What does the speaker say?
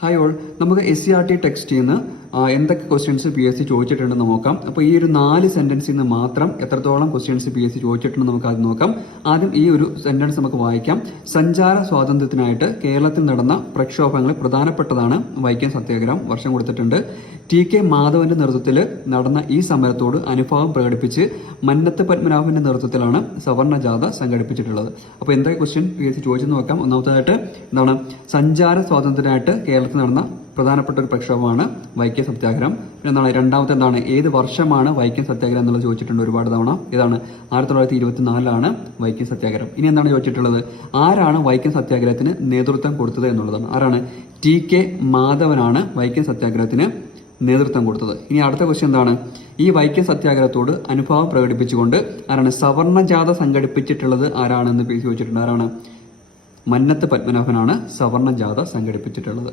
Hi all, നമുക്ക് SCERT ടെക്സ്റ്റിൽ നിന്ന് എന്തൊക്കെ ക്വസ്റ്റ്യൻസ് PSC ചോദിച്ചിട്ടുണ്ടെന്ന് നോക്കാം. അപ്പോൾ ഈ ഒരു 4 സെന്റൻസിൽ നിന്ന് മാത്രം എത്രത്തോളം ക്വസ്റ്റ്യൻസ് PSC ചോദിച്ചിട്ടുണ്ടെന്ന് നമുക്ക് ആദ്യം നോക്കാം. ആദ്യം ഈ ഒരു സെന്റൻസ് നമുക്ക് വായിക്കാം. സഞ്ചാര സ്വാതന്ത്ര്യത്തിനായിട്ട് കേരളത്തിൽ നടന്ന പ്രക്ഷോഭങ്ങൾ പ്രധാനപ്പെട്ടതാണ് വൈക്കം സത്യാഗ്രഹം. വർഷം കൊടുത്തിട്ടുണ്ട്. TK മാധവന്റെ നേതൃത്വത്തിൽ നടന്ന ഈ സമരത്തോട് അനുഭാവം പ്രകടിപ്പിച്ച് മന്നത്ത് പത്മനാഭന്റെ നേതൃത്വത്തിലാണ് സവർണ ജാഥ സംഘടിപ്പിച്ചിട്ടുള്ളത്. അപ്പോൾ എന്തൊക്കെ ക്വസ്റ്റ്യൻ PSC ചോദിച്ചെന്ന് നോക്കാം. ഒന്നാമതായിട്ട് എന്താണ്, സഞ്ചാര സ്വാതന്ത്ര്യത്തിനായിട്ട് കേരളത്തിൽ നടന്ന പ്രധാനപ്പെട്ട ഒരു പ്രക്ഷോഭമാണ് വൈക്കം സത്യാഗ്രഹം. പിന്നെ എന്താണ്, രണ്ടാമത്തെ എന്താണ്, ഏത് വർഷമാണ് വൈക്കം സത്യാഗ്രഹം എന്നുള്ളത് ചോദിച്ചിട്ടുണ്ട് ഒരുപാട് തവണ. ഇതാണ് 1924 വൈക്കം സത്യാഗ്രഹം. ഇനി എന്താണ് ചോദിച്ചിട്ടുള്ളത്, ആരാണ് വൈക്കം സത്യാഗ്രഹത്തിന് നേതൃത്വം കൊടുത്തത് എന്നുള്ളതാണ്. ആരാണ്? TK മാധവനാണ് വൈക്കം സത്യാഗ്രഹത്തിന് നേതൃത്വം കൊടുത്തത്. ഇനി അടുത്ത ക്വസ്റ്റ്യൻ എന്താണ്, ഈ വൈക്കം സത്യാഗ്രഹത്തോട് അനുഭാവം പ്രകടിപ്പിച്ചുകൊണ്ട് ആരാണ് സവർണ ജാഥ സംഘടിപ്പിച്ചിട്ടുള്ളത് ആരാണെന്ന് ചോദിച്ചിട്ടുണ്ട്. ആരാണ്? മന്നത്ത് പത്മനാഭനാണ് സവർണ ജാഥ സംഘടിപ്പിച്ചിട്ടുള്ളത്.